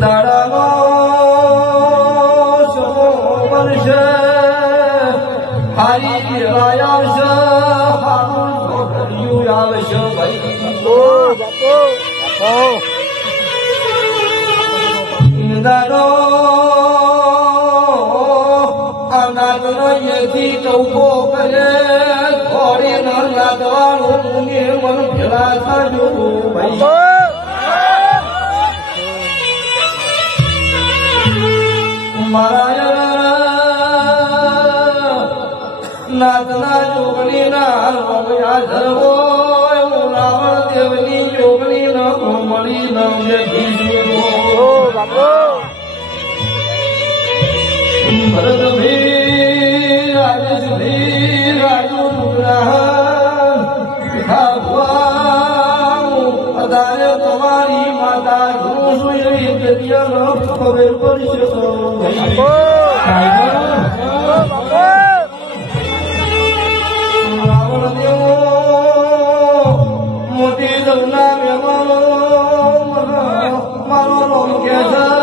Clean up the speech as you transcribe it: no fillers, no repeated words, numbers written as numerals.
તારાનો વર્ષ હારી કેવાયા છે હારું ઢોકળિયું આવશે ભાઈ દાદો અનાથનો એથી ચૌકો કરે ઘોડે ન લાદવાનું મને મન ભેળા થજો ભાઈ નાથના જોગણીના રોગયા ધરવો રાવણ દેવની જોગણી ન મળી ન ભરત ભી રાજેશ ભી રાજુ અદારે તમારી માતા ગુરુ સુઈ ખબર પડશે મોટી દવના મહેમાનો મારો રોગ કે છે